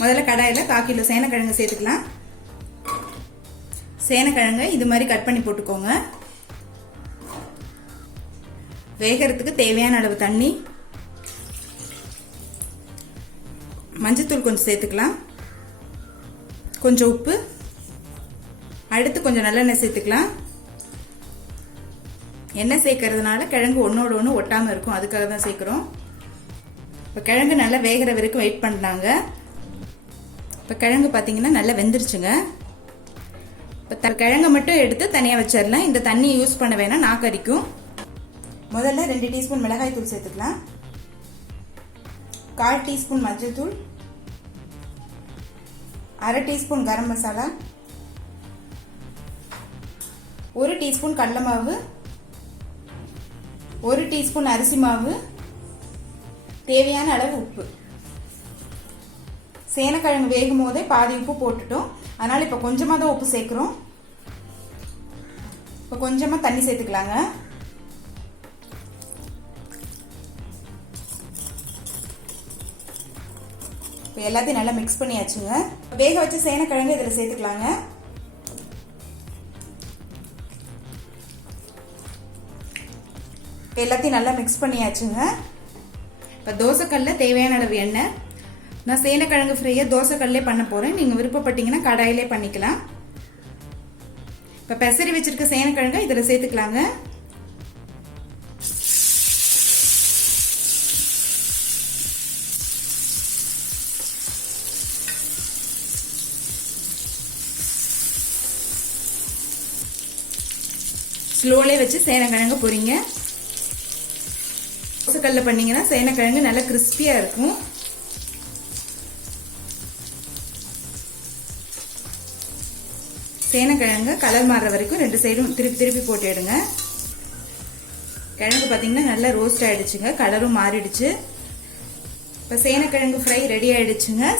முதல்ல கடாயில் 1/4 கிலோ சேனக்கிழங்கு சேர்த்துக்கலாம். சேனக்கிழங்கு இது மாதிரி கட் பண்ணி போட்டுக்கோங்க. வேகிறதுக்கு தேவையான அளவு தண்ணி, மஞ்சத்தூள் கொஞ்சம் சேர்த்துக்கலாம், கொஞ்சம் உப்பு, அடுத்து கொஞ்சம் நல்லெண்ணெய் சேர்த்துக்கலாம். எண்ணெய் சேர்க்கறதுனால கிழங்கு ஒன்னோட ஒன்று ஒட்டாமல் இருக்கும், அதுக்காக தான் சேர்க்குறோம். இப்போ கிழங்கு நல்லா வேகிற வரைக்கும் வெயிட் பண்ணாங்க. இப்போ கிழங்கு பார்த்தீங்கன்னா நல்லா வெந்துருச்சுங்க. இப்போ கிழங்கு மட்டும் எடுத்து தனியாக வச்சிடலாம். இந்த தண்ணியை யூஸ் பண்ண வேணாம், நாக்கரிக்கும். முதல்ல 2 டீஸ்பூன் மிளகாய் தூள் சேர்த்துக்கலாம், 1/4 டீஸ்பூன் மஞ்சள் தூள், 1/2 டீஸ்பூன் கரம் மசாலா, 1 டீஸ்பூன் கடலை மாவு, 1 டீஸ்பூன் அரிசி மாவு, தேவையான அளவு உப்பு. சேனக்கிழங்கு வேகும் போதே பாதி உப்பு போட்டுட்டோம், அதனால இப்போ கொஞ்சமாக தான் உப்பு சேர்க்குறோம். இப்போ கொஞ்சமாக தண்ணி சேர்த்துக்கலாங்க. இப்போ எல்லாத்தையும் நல்லா மிக்ஸ் பண்ணியாச்சுங்க. வேக வச்ச சேனக்கிழங்கு இதில் சேர்த்துக்கலாங்க. இப்போ எல்லாத்தையும் நல்லா மிக்ஸ் பண்ணியாச்சுங்க. இப்போ தோசைக்கல்ல தேவையான அளவு எண்ணெய். நான் சேனக்கிழங்கு ஃப்ரையை தோசைக்கல்லே பண்ண போகிறேன், நீங்கள் விருப்பப்பட்டீங்கன்னா கடாயிலே பண்ணிக்கலாம். இப்போ பெசரி வச்சிருக்க சேனக்கிழங்கு இதில் சேர்த்துக்கலாங்க. ஸ்லோலே வச்சு சேனக்கிழங்கு பொரிங்க. தோசைக்கல்ல பண்ணீங்கன்னா சேனக்கிழங்கு நல்லா கிறிஸ்பியா இருக்கும். சேனக்கிழங்கு கலர் மாறுற வரைக்கும் 2 சைடும் திருப்பி திருப்பி போட்டு எடுங்க. கிழங்கு பார்த்தீங்கன்னா நல்லா ரோஸ்ட் ஆயிடுச்சுங்க, கலரும் மாறிடுச்சு. இப்போ சேனக்கிழங்கு ஃப்ரை ரெடி ஆயிடுச்சுங்க.